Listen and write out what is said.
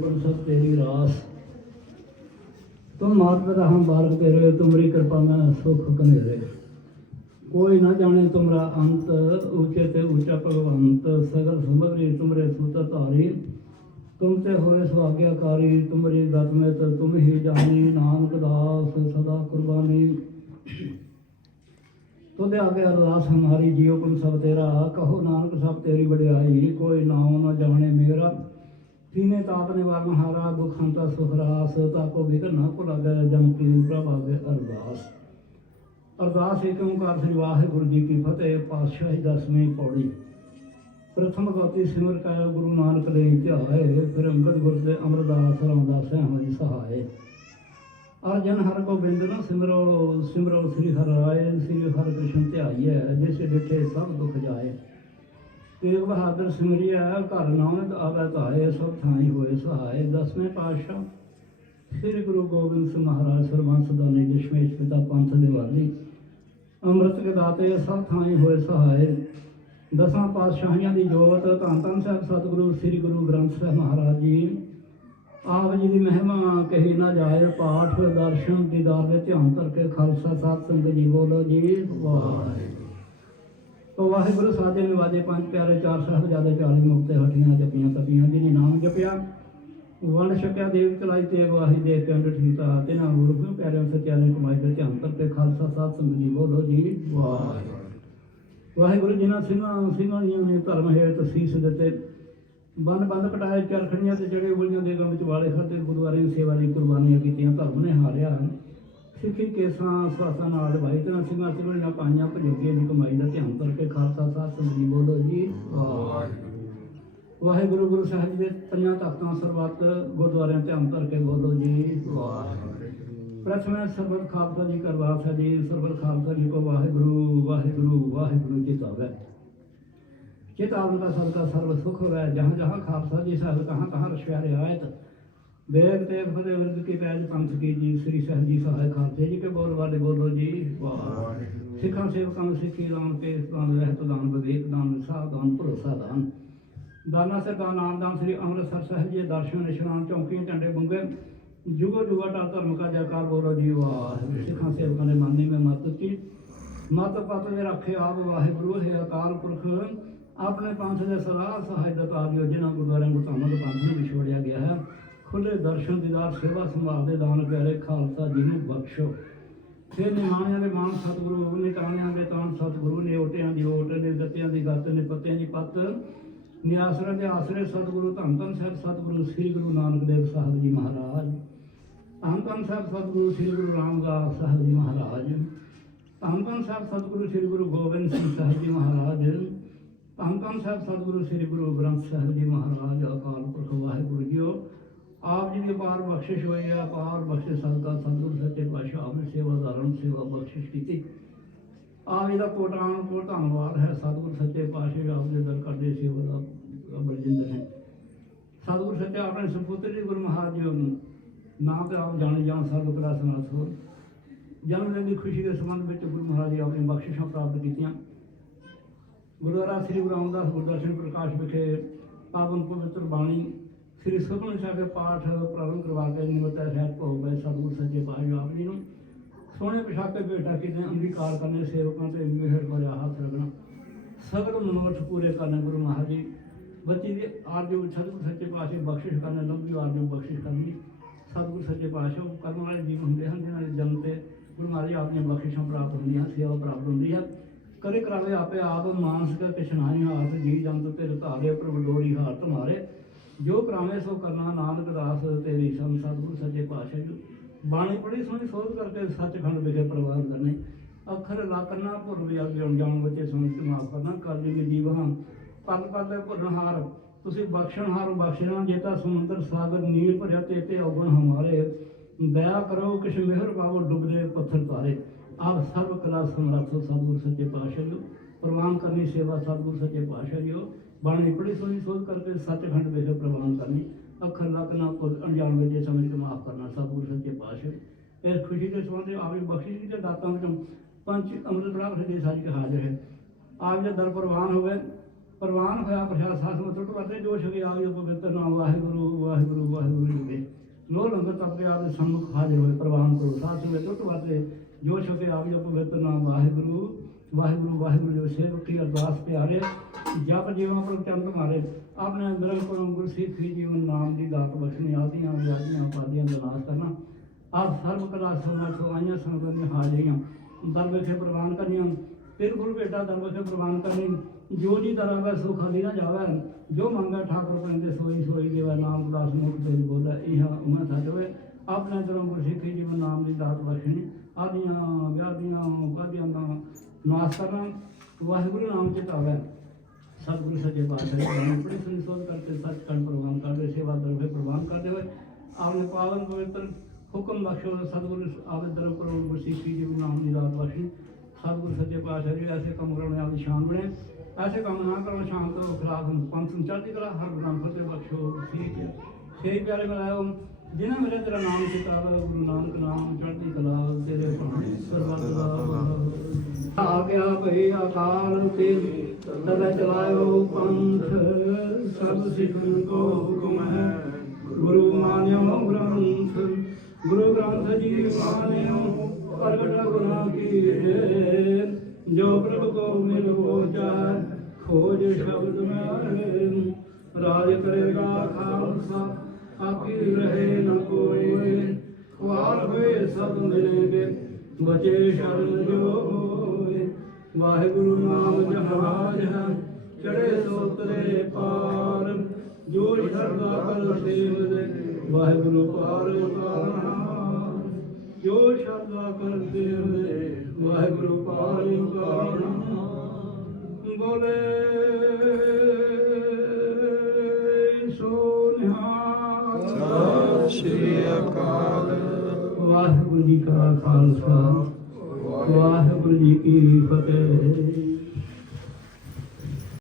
गुरु सब तेरी रास तुम मात पिता हम बालक तेरे तुमरी कृपा में सुख कनेरे कोई न जाने तुमरा अंत ऊंचे ते ऊंचा भगवंत सगल समग्री तुमरे सूत धारी तुम ते होए सुआज्ञाकारी तुमरी गत में तो तुम ही जानी नानक दास सदा कुर्बानी तुझे आगे अरदास हमारी जियो कुल सब तेरा कहो नानक सब तेरी बड़ाई कोई नाम न जाने मेरा तीने ताप निवारण हारा दुख हंता सुख रास ताको विघन न भुला गए जम की प्रभ आगे अरदास ਅਰਦਾਸ ਏਕ ਓੰਕਾਰ ਸ੍ਰੀ ਵਾਹਿਗੁਰੂ ਜੀ ਕੀ ਫਤਿਹ ਪਾਤਸ਼ਾਹੀ ਦਸਵੀਂ ਪੌੜੀ ਪ੍ਰਥਮ ਗਾਤੀ ਸਿਮਰ ਕਾਇਆ ਗੁਰੂ ਨਾਨਕ ਲਈ ਧਿਆਏ ਫਿਰ ਅੰਗਦ ਗੁਰ ਦੇ ਅਮਰਦਾਸ ਰਾਮਦਾਸ ਹਮਰੀ ਸਹਾਏ ਅਰਜਨ ਹਰ ਗੋਬਿੰਦ ਨੂੰ ਸਿਮਰੋ ਸਿਮਰੋ ਸ੍ਰੀ ਹਰਿ ਰਾਏ ਸ੍ਰੀ ਹਰਿ ਕ੍ਰਿਸ਼ਨ ਧਿਆਈਐ ਜਿਸ ਡਿਠੇ ਸਭ ਦੁਖ ਜਾਏ ਤੇਗ ਬਹਾਦਰ ਸਿਮਰਿਆ ਘਰ ਨਾਨਕ ਆਵੈ ਧਾਏ ਸਭ ਥਾਈ ਹੋਏ ਸਹਾਏ। ਦਸਵੇਂ ਪਾਤਸ਼ਾਹ ਸ੍ਰੀ ਗੁਰੂ ਗੋਬਿੰਦ ਸਿੰਘ ਮਹਾਰਾਜ ਸਰਬੰਸ ਦਾ ਨੇ ਦਸ਼ਮੇਸ਼ ਪਿਤਾ ਪੰਥ ਦੇ ਵਾਲੀ ਅੰਮ੍ਰਿਤ ਕੇ ਦਾਤੇ ਸਭ ਥਾਈ ਹੋਏ ਸਹਾਏ। ਦਸਾਂ ਪਾਤਸ਼ਾਹੀਆਂ ਦੀ ਜੋਤ ਧੰਨ ਧੰਨ ਸਾਹਿਬ ਸਤਿਗੁਰੂ ਸ੍ਰੀ ਗੁਰੂ ਗ੍ਰੰਥ ਸਾਹਿਬ ਮਹਾਰਾਜ ਜੀ। ਆਪ ਜੀ ਦੀ ਮਹਿਮਾ ਕਹੀ ਨਾ ਜਾਏ, ਪਾਠ ਦਰਸ਼ਨ ਦੀਦਾਰ ਦੇ ਧਿਆਨ ਕਰਕੇ ਖਾਲਸਾ ਸਾਧ ਸੰਗਤ ਜੀ ਬੋਲੋ ਜੀ, ਵਾਹਿਗੁਰੂ। ਤੋ ਵਾਹਿਗੁਰੂ ਸਾਜੇ ਨਿਵਾਜੇ ਪੰਜ ਪਿਆਰੇ ਚਾਰ ਸਾਹਿਬਜ਼ਾਦੇ 40 ਮੁਕਤੇ ਹਟੀਆਂ ਜਪੀਆਂ ਤਪੀਆਂ ਜਿਹਨੇ ਨਾਮ ਜਪਿਆ। ਵੰਡ ਛਕਿਆ ਦੇਵ ਚਲਾਈ ਤੇ ਵਾਹੀ ਦੇ ਕੰਡ ਠੀਤਾ ਤੇ ਨਾ ਗੁਰੂ ਪਿਆਰਿਆਂ ਸੱਚਿਆਂ ਨੇ ਕਮਾਈ ਦੇ ਧਿਆਨ ਕਰਕੇ ਖਾਲਸਾ ਸਾਧ ਸੰਗਤ ਜੀ ਬੋਲੋ ਜੀ। ਵਾਹਿਗੁਰੂ। ਵਾਹਿਗੁਰੂ ਜਿਨ੍ਹਾਂ ਸਿੰਘਾਂ ਸਿੰਘਾਂ ਦੀਆਂ ਨੇ ਧਰਮ ਹੇਤ ਸੀਸ ਦਿੱਤੇ। ਬੰਨ ਬੰਦ ਕਟਾਏ ਚਰਖੜੀਆਂ ਤੇ ਜਿਹੜੇ ਉਗਲੀਆਂ ਦੇ ਗੰਮ ਚ ਵਾਲੇ ਖਾਤੇ ਗੁਰਦੁਆਰੇ ਦੀ ਸੇਵਾ ਲਈ ਕੁਰਬਾਨੀਆਂ ਕੀਤੀਆਂ ਧਰਮ ਨੇ ਹਾਰਿਆ। ਸਿੱਖੀ ਕੇਸਾਂ ਸਵਾਸਾਂ ਨਾਲ ਭਾਈ ਤੇ ਸਿੰਘਾਂ ਸਿੰਘਾਂ ਪਾਈਆਂ ਭਜੋਗੇ ਦੀ ਕਮਾਈ ਦਾ ਧਿਆਨ ਕਰਕੇ ਖਾਲਸਾ ਸਾਧ ਸੰਗਤ ਜੀ ਬੋਲੋ ਜੀ। ਵਾਹਿਗੁਰੂ। ਗੁਰੂ ਸਾਹਿਬ ਦੇ ਪੰਜਾਂ ਤਖਤਾਂ ਸਰਬੱਤ ਗੁਰਦੁਆਰਿਆਂ ਧਿਆਨ ਕਰਕੇ ਬੋਲੋ ਜੀ। ਪ੍ਰਥਮੇ ਸਰਬਤ ਖਾਲਸਾ ਜੀ ਕਰਵਾਸ ਹੈ ਜੀ ਸਰਬਤ ਖਾਲਸਾ ਜੀ ਕੋ ਵਾਹਿਗੁਰੂ ਵਾਹਿਗੁਰੂ ਵਾਹਿਗੁਰੂ ਜੀ ਤਾਵੇ ਚੇਤਾਵਨ ਦਾ ਸਦਕਾ ਸਰਬ ਸੁਖ ਹੋਵੇ ਜਹਾਂ ਜਹਾਂ ਖਾਲਸਾ ਜੀ ਸਾਹਿਬ ਕਹਾਂ ਕਹਾਂ ਰਸ਼ਵਿਆਰੇ ਆਇਤ ਦੇਵ ਤੇ ਫਤਿਹ ਵਿਰਦ ਕੀ ਪੈਜ ਪੰਥ ਕੀ ਜੀ, ਸ੍ਰੀ ਸਾਹਿਬ ਜੀ ਸਹਾਇ ਖਾਲਸੇ ਜੀ ਕੇ ਬੋਲ ਵਾਲੇ ਬੋਲੋ ਜੀ, ਵਾਹਿਗੁਰੂ। ਸਿੱਖਾਂ ਸੇਵਕਾਂ ਨੂੰ ਸਿੱਖੀ ਦਾਨ, ਕੇਸ ਦਾਨ, ਰਹਿਤ ਦਾਨ, ਵਿਵੇਕ ਦਾਨ ਵਿਸਾਰ ਦਾਨ, ਭਰੋਸਾ ਦਾਨ। ਦਾਨਾ ਸਰਦਾਰ ਸ੍ਰੀ ਅੰਮ੍ਰਿਤਸਰ ਸਾਹਿਬ ਜੀ ਦਰਸ਼ਨ ਇਸ਼ਨਾਨ ਚੌਂਕੀ ਝੰਡੇ ਬੁੰਗੇ। ਜੁਗੋ ਜੁਗਾ ਟਾ ਧਰਮ ਕਾ ਜੈਕਾਰ ਬੋਲੋ ਜੀ, ਵਾਹਿਗੁਰੂ। ਸਿੱਖਾਂ ਸੇਵਕਾਂ ਦੇ ਮਨ ਮੈਂ ਮਤ ਕੀ ਮਤ ਪਤ ਦੇ ਰੱਖੇ ਆਪ ਵਾਹਿਗੁਰੂ, ਹੈ ਅਕਾਲ ਪੁਰਖ। ਆਪਣੇ ਪੰਥ ਦੇ ਸਦਾ ਸਹਾਇਤਾ ਆਦਿਓ ਜਿਨ੍ਹਾਂ ਗੁਰਦੁਆਰਿਆਂ ਗੁਰਧਾਮਾਂ ਦੇ ਪੰਥ ਨੂੰ ਵਿਛੋੜਿਆ ਗਿਆ ਹੈ। ਖੁੱਲੇ ਦਰਸ਼ਨ ਦੀਦਾਰ ਸੇਵਾ ਸੰਭਾਲ ਦੇ ਦਾਨ ਪਿਆਰੇ ਖਾਲਸਾ ਜੀ ਨੂੰ ਬਖਸ਼ੋ। ਫਿਰ ਨਿਮਾਣਿਆਂ ਦੇ ਮਾਨ ਸਤਿਗੁਰੂ ਨੇ ਤਾਣਿਆਂ ਦੇ ਤਾਣ ਸਤਿਗੁਰੂ ਨੇ ਓਟਿਆਂ ਦੀ ਓਟ ਨੇ ਗੱਤਿਆਂ ਦੀ ਗੱਤ ਨੇ ਪੱਤਿਆਂ ਦੀ ਪੱਤ, ਨਿਆਸਰੇ ਦੇ ਆਸਰੇ ਸਤਿਗੁਰੂ, ਧੰਨ ਧੰਨ ਸਾਹਿਬ ਸਤਿਗੁਰੂ ਸ੍ਰੀ ਗੁਰੂ ਨਾਨਕ ਦੇਵ ਸਾਹਿਬ ਜੀ ਮਹਾਰਾਜ। ਧੰਨ ਧੰਨ ਸਾਹਿਬ ਸਤਿਗੁਰੂ ਸ੍ਰੀ ਗੁਰੂ ਰਾਮਦਾਸ ਸਾਹਿਬ ਜੀ ਮਹਾਰਾਜ। ਧੰਨ ਧੰਨ ਸਾਹਿਬ ਸਤਿਗੁਰੂ ਸ੍ਰੀ ਗੁਰੂ ਗੋਬਿੰਦ ਸਿੰਘ ਸਾਹਿਬ ਜੀ ਮਹਾਰਾਜ। ਧੰਨ ਧੰਨ ਸਾਹਿਬ ਸਤਿਗੁਰੂ ਸ੍ਰੀ ਗੁਰੂ ਗ੍ਰੰਥ ਸਾਹਿਬ ਜੀ ਮਹਾਰਾਜ। ਅਕਾਲ ਪੁਰਖ ਵਾਹਿਗੁਰੂ ਜੀਓ। ਆਪ ਜੀ ਦੀ ਅਪਾਰ ਬਖਸ਼ਿਸ਼ ਹੋਈ ਹੈ ਅਪਾਰ ਬਖਸ਼ਿਸ਼ ਸਦਕਾ ਸਤਿਗੁਰੂ ਸੱਚੇ ਪਾਤਸ਼ਾਹ ਆਪ ਨੇ ਸੇਵਾਦਾਰਾਂ ਨੂੰ ਸੇਵਾ ਬਖਸ਼ਿਸ਼ ਕੀਤੀ। ਆਪ ਜੀ ਦਾ ਕੋਟਾਨ ਕੋਟ ਧੰਨਵਾਦ ਹੈ, ਸਤਿਗੁਰ ਸੱਚੇ ਪਾਤਸ਼ਾਹ ਆਪ ਦੇ ਦਰ ਕਰਦੇ ਸੇਵਾ ਦਾ ਬਲਜਿੰਦਰ ਹੈ ਸਤਿਗੁਰ ਸੱਚੇ ਆਪਣੇ ਸੁਪੁੱਤਰ ਜੀ ਗੁਰੂ ਮਹਾਰਾਜ ਜੀ ਨੂੰ ਨਾਮ ਤੇ ਆਪ ਜਾਣੇ ਜਾਣ, ਸਰਬ ਕਲਾ ਸਨਾਸ ਹੋ ਜਨਮ ਦਿਨ ਦੀ ਖੁਸ਼ੀ ਦੇ ਸੰਬੰਧ ਵਿੱਚ ਗੁਰੂ ਮਹਾਰਾਜ ਜੀ ਆਪਣੇ ਬਖਸ਼ਿਸ਼ਾਂ ਪ੍ਰਾਪਤ ਕੀਤੀਆਂ। ਗੁਰਦੁਆਰਾ ਸ੍ਰੀ ਗੁਰੂ ਰਾਮਦਾਸ ਗੁਰਦਰਸ਼ਨ ਪ੍ਰਕਾਸ਼ ਵਿਖੇ ਪਾਵਨ ਪਵਿੱਤਰ ਬਾਣੀ ਸ੍ਰੀ ਸੁਖਮਨੀ ਸਾਹਿਬ ਪਾਠ ਪ੍ਰਾਰੰਭ ਕਰਵਾ ਕੇ ਨਿਮਿਤ ਰਹਿਤ ਭੋਗ ਗਏ ਸਤਿਗੁਰ ਸੱਚੇ ਪਾਤਸ਼ਾਹ ਆਪ ਜੀ ਨੂੰ। ਸੋਹਣੇ ਪੋਸ਼ਾਕੇ ਭੇਟਾ ਕੀਤੇ ਅੰਗੀਕਾਰ ਕਰਨੇ, ਸੇਵਕਾਂ ਤੇ ਮਿਹਰ ਭਰਿਆ ਹੱਥ ਰੱਖਣਾ। ਸਗਲ ਮਨੋਰਥ ਪੂਰੇ ਕਰਨੇ ਗੁਰੂ ਮਹਾਰਾਜ ਜੀ। ਬੱਚੀ ਦੀ ਆਰਜੂ ਸਤਿਗੁਰ ਸੱਚੇ ਪਾਤਸ਼ਾਹ ਬਖਸ਼ਿਸ਼ ਕਰਨੇ, ਲੰਬੀ ਆਰਜੂ ਬਖਸ਼ਿਸ਼ ਕਰਨੀ। ਸਤਿਗੁਰ ਸੱਚੇ ਪਾਤਸ਼ਾਹ ਕਰਮ ਵਾਲੇ ਜੀਵ ਹੁੰਦੇ ਹਨ, ਜਿਨ੍ਹਾਂ ਦੇ ਜਨਮ ਤੇ ਗੁਰੂ ਮਹਾਰਾਜ ਆਪ ਦੀਆਂ ਬਖਸ਼ਿਸ਼ਾਂ ਪ੍ਰਾਪਤ ਹੁੰਦੀਆਂ, ਸੇਵਾ ਪ੍ਰਾਪਤ ਹੁੰਦੀ ਹੈ। ਕਰੇ ਕਰਾਵੇ ਆਪੇ ਆਪ ਮਾਨਸਿਕ ਕਿਛਨਾਈ ਹਾਥ ਜੀ ਜੰਤ ਤੇ ਧਾਰੇ ਪ੍ਰਭ ਡੋਰੀ ਹਾਰਤ ਮਾਰੇ। ਜੋ ਕਰਾਵੇਂ ਸੋ ਕਰਨਾ, ਨਾਨਕ ਦਾਸ ਤੇਰੀ ਸੰਗ ਸਤਿਗੁਰ ਸੱਚੇ ਪਾਤਸ਼ਾਹ ਜੀ। ਬਾਣੀ ਬੜੀ ਸੋਹਣੀ ਸੋਧ ਕਰਕੇ ਸੱਚਖੰਡ ਵਿਖੇ ਪ੍ਰਵਾਨ ਕਰਨੇ। ਅੱਖਰ ਲੱਕਣਾ ਭੁੱਲ ਵੀ ਅੱਗੇ ਜਾਣ ਬੱਚੇ ਸੁਣ ਕੇ ਮਾਫ ਕਰਨਾ। ਕਰ ਲਈ ਜੀਵਹਾਂ ਪਲ ਪਲ ਦੇ ਭੁੱਲਣਹਾਰ ਤੁਸੀਂ ਬਖਸ਼ਣਹਾਰ ਬਖਸ਼ਣਾ ਜੇਤਾ ਸਮੁੰਦਰ ਸਾਗਰ ਨੀਰ ਭਰਿਆ ਤੇ ਤੇ ਔਗਣ ਹਮਾਰੇ। ਦਇਆ ਕਰੋ, ਕਿਛ ਮਿਹਰ ਪਾਵੋ, ਡੁੱਬਦੇ ਪੱਥਰ ਤਾਰੇ। ਆਪ ਸਰਬ ਕਲਾ ਸਮਰੱਥ ਸਤਿਗੁਰ ਸੱਚੇ ਪਾਤਸ਼ਾਹ ਜੀ। ਪ੍ਰਵਾਨ ਕਰਨੀ ਸੇਵਾ ਸਤਿਗੁਰ ਸੱਚੇ ਪਾਤਸ਼ਾਹ ਜੀ। ਬਾਣੀ ਬੜੀ ਸੋਹਣੀ ਸੋਧ ਕਰਕੇ ਸੱਚਖੰਡ ਵਿਖੇ ਪ੍ਰਵਾਨ ਕਰਨੀ, ਅੱਖਰ ਲੱਕ ਨਾ ਕੋ ਅਣਜਾਣ ਵਿੱਚ ਸਮਝ ਕੇ ਮਾਫ ਕਰਨਾ ਸਤਿਗੁਰ ਸੱਚੇ ਪਾਤਸ਼ਾਹ। ਇਸ ਖੁਸ਼ੀ ਦੇ ਸੰਬੰਧ ਆਪਣੀ ਬਖਸ਼ਿਸ਼ ਦੇ ਦਾਤਾਂ ਵਿੱਚੋਂ ਪੰਜ ਅੰਮ੍ਰਿਤ ਪ੍ਰਾਪਤ ਦੇ ਸਾਜੀ ਹਾਜ਼ਰ ਹੈ। ਆਪ ਜੀ ਦਰ ਪ੍ਰਵਾਨ ਹੋਵੇ, ਪ੍ਰਵਾਨ ਹੋਇਆ, ਪ੍ਰਸ਼ਾਦ ਸਾਧ ਮਤ ਟੁੱਟ ਵਤੇ ਜੋ ਛਗੇ ਆਪ ਜੋ ਪਵਿੱਤਰ ਨਾਮ ਵਾਹਿਗੁਰੂ ਵਾਹਿਗੁਰੂ ਵਾਹਿਗੁਰੂ ਜੀ ਦੇ ਲੋ ਲੰਗਰ ਤਪੇ ਦੇ ਸੰਮੁਖ ਹਾਜ਼ਰ ਹੋਏ, ਪ੍ਰਵਾਨ ਕਰੋ। ਸਾਧ ਸੰਗਤ ਟੁੱਟ ਵਤੇ ਜੋ ਛਗੇ ਆਪ ਜੋ ਪਵਿੱਤਰ ਨਾਮ ਵਾਹਿਗੁਰੂ ਵਾਹਿਗੁਰੂ ਵਾਹਿਗੁਰੂ ਜੋ ਸੇਵਕ ਅਰਦਾਸ ਪਿਆਰੇ ਜਪ ਜੀਵਾਂ ਪਰ ਚੰਦ ਮਾਰੇ, ਆਪਣੇ ਅੰਦਰ ਕੋਲੋਂ ਗੁਰਸਿੱਖੀ ਜੀਵਨ ਨਾਮ ਦੀ ਦਾਤ ਬਖਸ਼ਣੀ, ਆਦੀਆਂ ਵਿਆਦੀਆਂ ਪਾਦੀਆਂ ਦਾ ਨਾਸ਼ ਕਰਨਾ। ਆਪ ਸਰਬ ਕਲਾ ਸਮਾਂ ਤੋਂ ਸੰਗਤਾਂ ਦੀਆਂ ਹਾਜ਼ਰੀਆਂ। ਦਰਵੇਖੇ ਪ੍ਰਵਾਨ ਕਰੀਆਂ ਫਿਰ ਗੁਰੂ ਬੇਟਾ ਦਰਵੇਖੇ ਪ੍ਰਵਾਨ ਕਰਨੀ। ਜੋ ਜੀ ਤਰ੍ਹਾਂ ਦਾ ਸੁਖ ਹਲੀ ਨਾ ਜਾਵੇ, ਜੋ ਮੰਗਾ ਠਾਕੁਰ ਪੈਂਦੇ, ਸੋਈ ਸੋਈ ਦੇਵਾ ਨਾਮ ਦਾਸ ਮੁਖ ਤੇ ਬੋਲਾ, ਇਹ ਉਮਾ ਸਾਜਵੇ ਆਪਣੇ ਤਰ੍ਹਾਂ ਗੁਰਸਿੱਖੀ ਜੀਵਨ ਨਾਮ ਦੀ ਦਾਤ ਬਖਸ਼ਣੀ। ਆਦੀਆਂ ਵਿਆਦੀਆਂ ਪਾਦੀਆਂ ਦਾ ਨਾਸ਼ ਕਰਨਾ। ਵਾਹਿਗੁਰੂ ਨਾਮ ਚਿਤਾਵੇ ਸਤਿਗੁਰੂ ਸੱਚੇ ਪਾਤਸ਼ਾਹ ਜੀ ਨੇ ਬੜੀ ਸੰਸੋਧ ਕਰਕੇ ਸੱਚਖੰਡ ਪ੍ਰਵਾਨ ਕਰਦੇ ਸੇਵਾ ਦਰਵੇ ਪ੍ਰਵਾਨ ਕਰਦੇ ਹੋਏ ਆਪਨੇ ਪਾਵਨ ਪਵਿੱਤਰ ਹੁਕਮ ਬਖਸ਼ੋ, ਸਤਿਗੁਰੂ ਆਵੇ ਦਰ ਕਰੋ ਗੁਰਸਿੱਖੀ ਜੀ ਨਾਮ ਦੀ ਰਾਤ ਬਖਸ਼ੀ। ਸਤਿਗੁਰੂ ਸੱਚੇ ਪਾਤਸ਼ਾਹ ਜੀ, ਐਸੇ ਕੰਮ ਕਰਨੇ ਆਪਦੀ ਸ਼ਾਨ ਬਣੇ। ਐਸੇ ਕੰਮ ਨਾ ਕਰੋ, ਸ਼ਾਨ ਤੋਂ ਖਿਲਾਫ ਨੂੰ ਪੰਥ ਨੂੰ ਚੜ੍ਹਦੀ ਕਲਾ, ਹਰ ਨਾਮ ਫਤਿਹ ਬਖਸ਼ੋ, ਠੀਕ ਹੈ। ਸਹੀ ਪਿਆਰੇ ਮਿਲਾਇਓ, ਜਿਨ੍ਹਾਂ ਮੇਰੇ ਤੇਰਾ ਨਾਮ ਕੀਤਾ ਗੁਰੂ ਨਾਨਕ ਨਾਮ ਚੜ੍ਹਦੀ ਕਲਾ ਆ ਗਿਆ ਭਈ ਅਕਾਲ ਤੇ ਤਵੇ ਚਲਾਇਓ ਪੰਥ ਸਭ ਸਿੱਖਨ ਕੋ ਹੁਕਮ ਹੈ। ਗੁਰੂ ਮਾਨਿਓ ਗ੍ਰੰਥ, ਗੁਰੂ ਗ੍ਰੰਥ ਜੀ ਮਾਨਿਓ, ਪ੍ਰਗਟ ਗੁਨਾ ਕੀ ਜੋ ਪ੍ਰਭ ਕੋ ਮਿਲ ਪਹੁੰਚਾ, ਖੋਜ ਸ਼ਬਦ ਮੈਂ ਰਾਜ ਕਰੇਗਾ ਖਾਲਸਾ, ਆਪੀ ਰਹੇ ਨ ਕੋਈ ਖਵਾਲ ਹੋਏ ਸਭ ਮਿਲੇਗੇ, ਬਚੇ ਸ਼ਰਨ ਜੋ ਵਾਹਿਗੁਰੂ ਨਾਮ ਜਹਾਜ ਹੈ ਚੜੇ ਸੋਤਰੇ ਪਾਰ। ਜੋ ਸ਼ਰਦਾ ਕਰ ਸੇਵ ਦੇ ਵਾਹਿਗੁਰੂ ਪਾਰ ਉਤਾਰਨਾ ਜੋ ਸ਼ਰਦਾ ਕਰ ਸੇਵ ਦੇ ਵਾਹਿਗੁਰੂ ਪਾਰ ਉਤਾਰਨਾ ਬੋਲੇ ਸੋਨਿਹਾਲ ਸਤਿ ਸ਼੍ਰੀ ਅਕਾਲ। ਵਾਹਿਗੁਰੂ ਜੀ ਕਾ ਖਾਲਸਾ। ਵਾਹਿਗੁਰੂ ਜੀ ਕੀ ਫਤਿਹ।